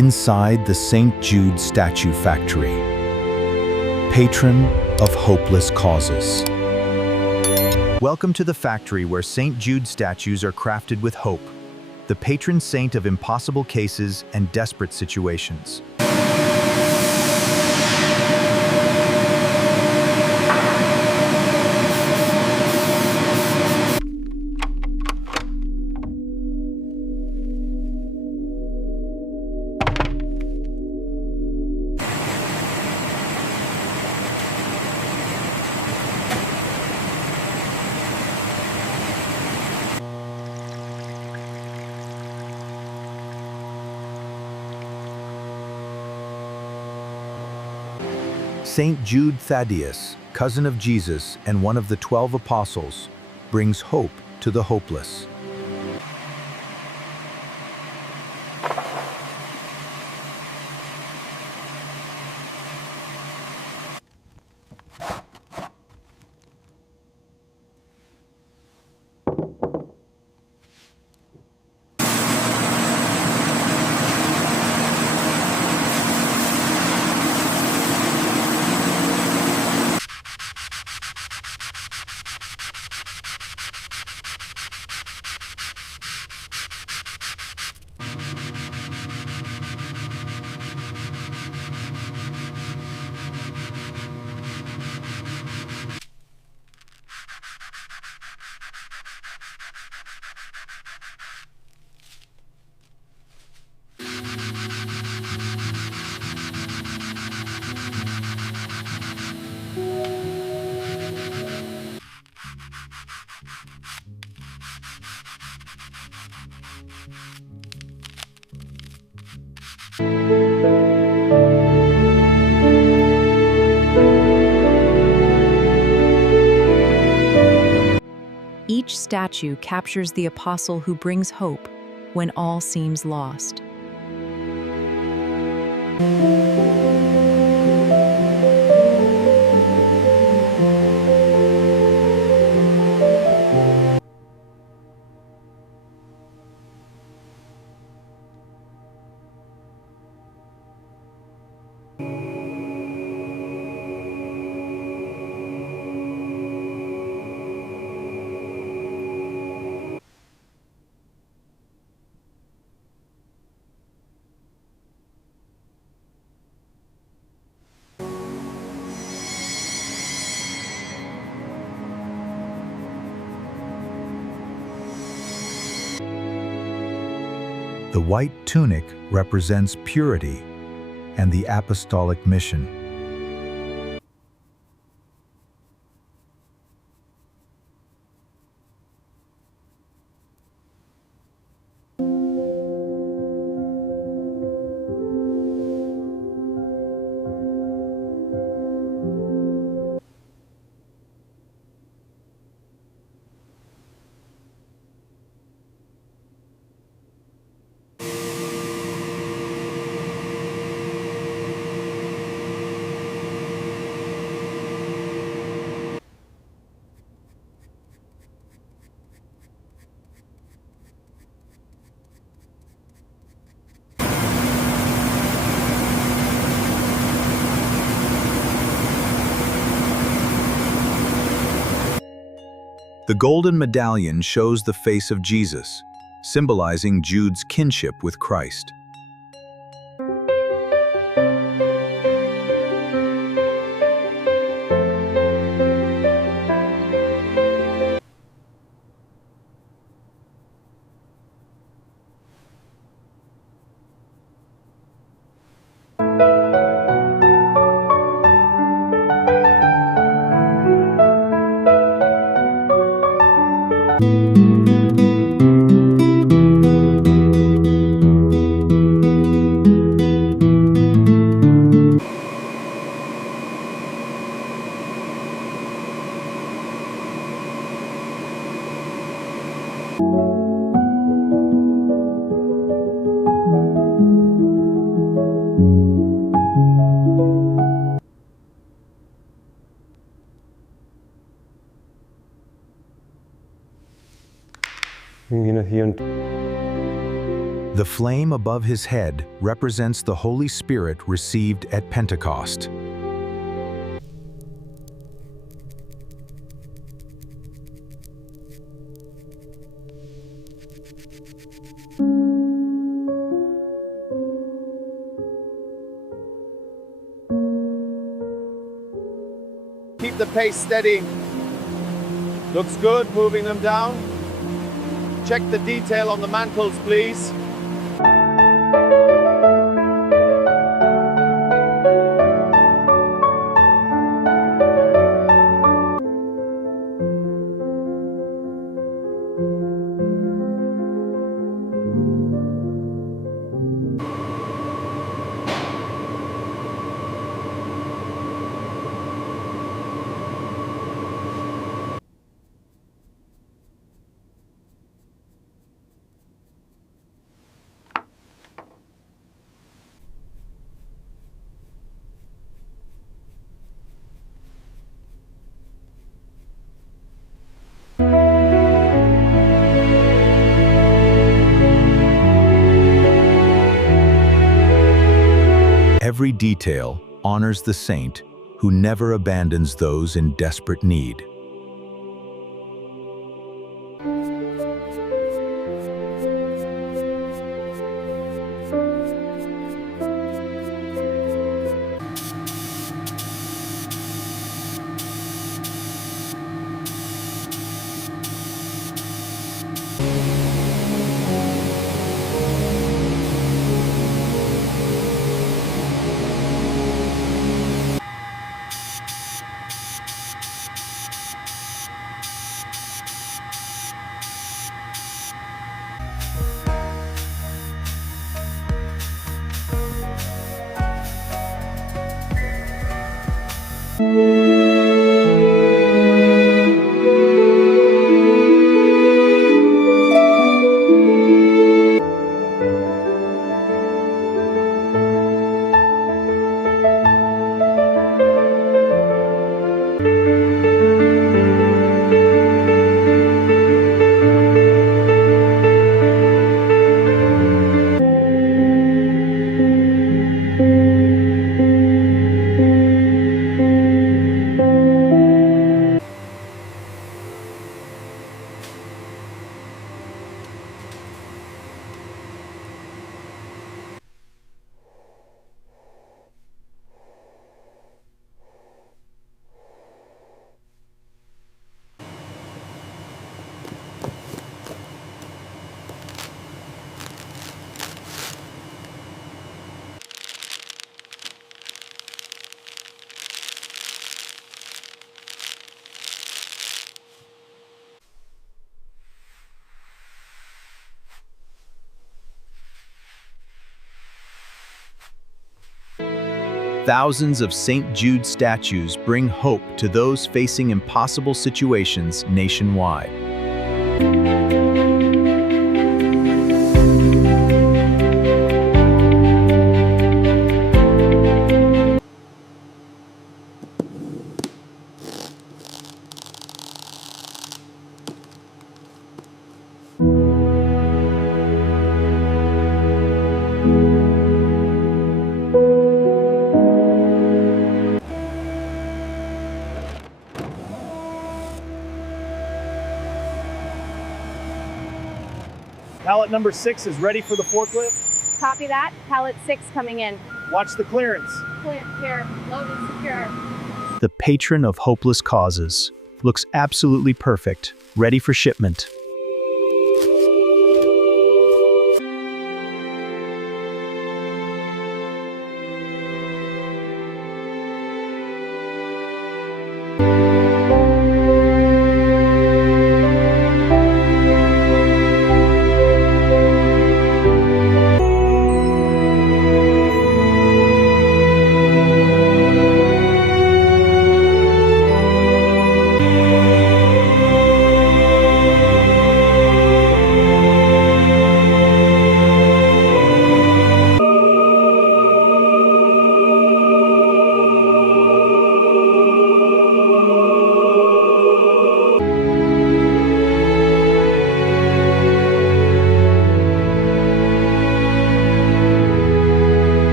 Inside the Saint Jude statue factory, patron of hopeless causes. Welcome to the factory where Saint Jude statues are crafted with hope, the patron saint of impossible cases and desperate situations. Saint Jude Thaddeus, cousin of Jesus and one of the 12 apostles, brings hope to the hopeless. Each statue captures the apostle who brings hope when all seems lost. The white tunic represents purity and the apostolic mission. The golden medallion shows the face of Jesus, symbolizing Jude's kinship with Christ. The flame above his head represents the Holy Spirit received at Pentecost. Keep the pace steady. Looks good, moving them down. Check the detail on the mantles, please. Every detail honors the saint who never abandons those in desperate need. Thousands of Saint Jude statues bring hope to those facing impossible situations nationwide. Pallet number 6 is ready for the forklift. Copy that. Pallet 6 coming in. Watch the clearance. Clear, here, load and secure. The patron of hopeless causes looks absolutely perfect, ready for shipment.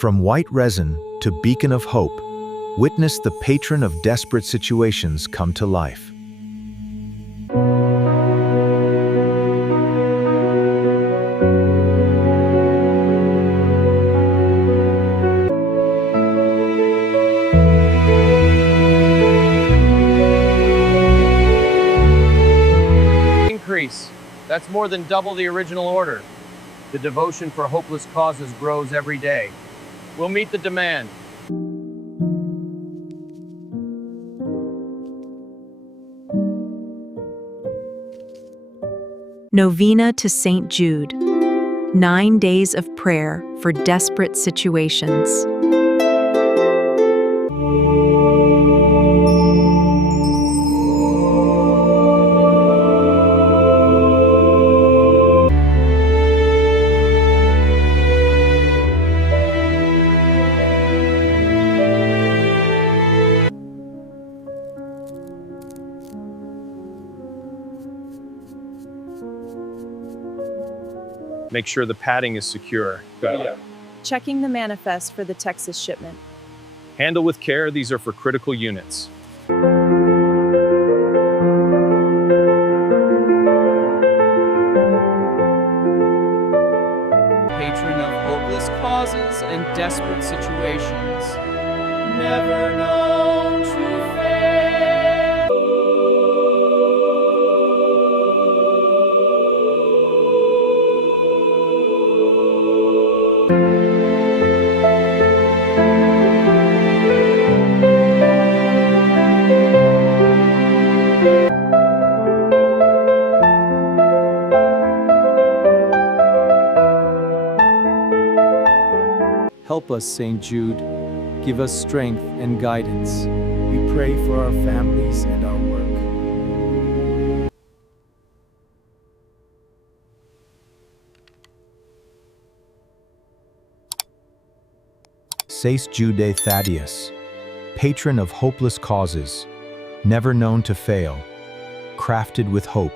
From white resin to beacon of hope, witness the patron of desperate situations come to life. Increase. That's more than double the original order. The devotion for hopeless causes grows every day. We'll meet the demand. Novena to Saint Jude. 9 days of prayer for desperate situations. Make sure the padding is secure. Checking the manifest for the Texas shipment. Handle with care, these are for critical units. Patron of hopeless causes and desperate situations. Never known to fail. Help us, Saint Jude. Give us strength and guidance. We pray for our families and our work. Saint Jude Thaddeus, patron of hopeless causes, never known to fail, crafted with hope.